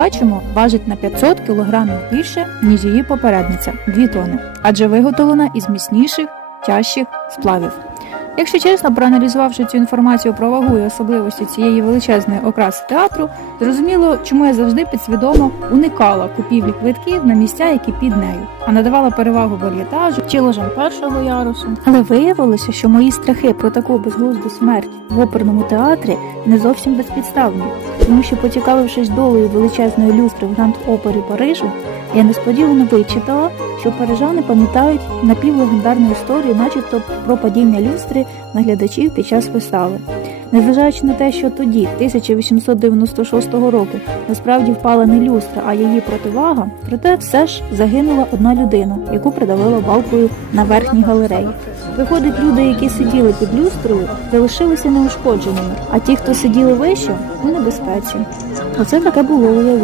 бачимо, важить на 500 кг більше, ніж її попередниця 2 тони, адже виготовлена із міцніших, тяжчих сплавів. Якщо чесно, проаналізувавши цю інформацію про вагу і особливості цієї величезної окраси театру, зрозуміло, чому я завжди підсвідомо уникала купівлі квитків на місця, які під нею, а надавала перевагу бельєтажу чи ложам першого ярусу. Але виявилося, що мої страхи про таку безглузду смерть в оперному театрі не зовсім безпідставні, тому що, поцікавившись долею величезної люстри в Гранд Опері Парижу, я несподівано вичитала, що парижани пам'ятають напівлегендарну історію, начебто про падіння люстри на глядачів під час вистави. Незважаючи на те, що тоді, 1896 року, насправді впала не люстра, а її противага, проте все ж загинула одна людина, яку придавило балкою на верхній галереї. Виходить, люди, які сиділи під люстрою, залишилися неушкодженими, а ті, хто сиділи вище, у небезпеці. Оце таке було уявіть.